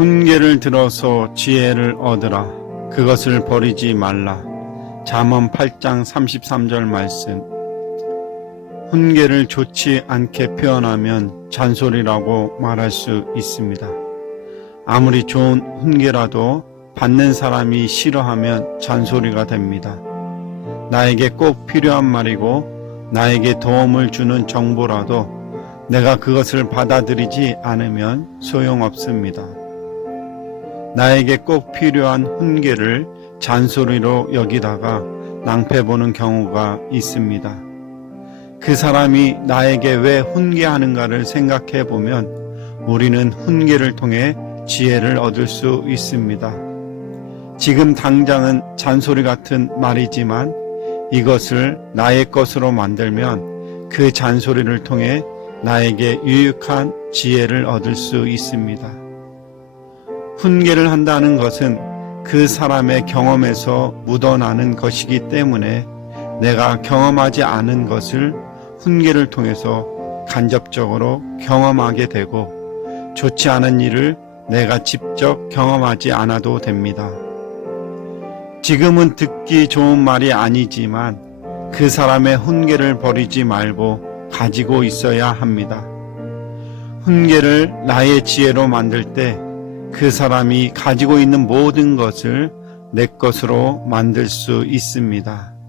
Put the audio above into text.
훈계를 들어서 지혜를 얻으라. 그것을 버리지 말라. 잠언 8장 33절 말씀. 훈계를 좋지 않게 표현하면 잔소리라고 말할 수 있습니다. 아무리 좋은 훈계라도 받는 사람이 싫어하면 잔소리가 됩니다. 나에게 꼭 필요한 말이고 나에게 도움을 주는 정보라도 내가 그것을 받아들이지 않으면 소용없습니다. 나에게 꼭 필요한 훈계를 잔소리로 여기다가 낭패 보는 경우가 있습니다. 그 사람이 나에게 왜 훈계하는가를 생각해 보면 우리는 훈계를 통해 지혜를 얻을 수 있습니다. 지금 당장은 잔소리 같은 말이지만 이것을 나의 것으로 만들면 그 잔소리를 통해 나에게 유익한 지혜를 얻을 수 있습니다. 훈계를 한다는 것은 그 사람의 경험에서 묻어나는 것이기 때문에 내가 경험하지 않은 것을 훈계를 통해서 간접적으로 경험하게 되고 좋지 않은 일을 내가 직접 경험하지 않아도 됩니다. 지금은 듣기 좋은 말이 아니지만 그 사람의 훈계를 버리지 말고 가지고 있어야 합니다. 훈계를 나의 지혜로 만들 때 그 사람이 가지고 있는 모든 것을 내 것으로 만들 수 있습니다.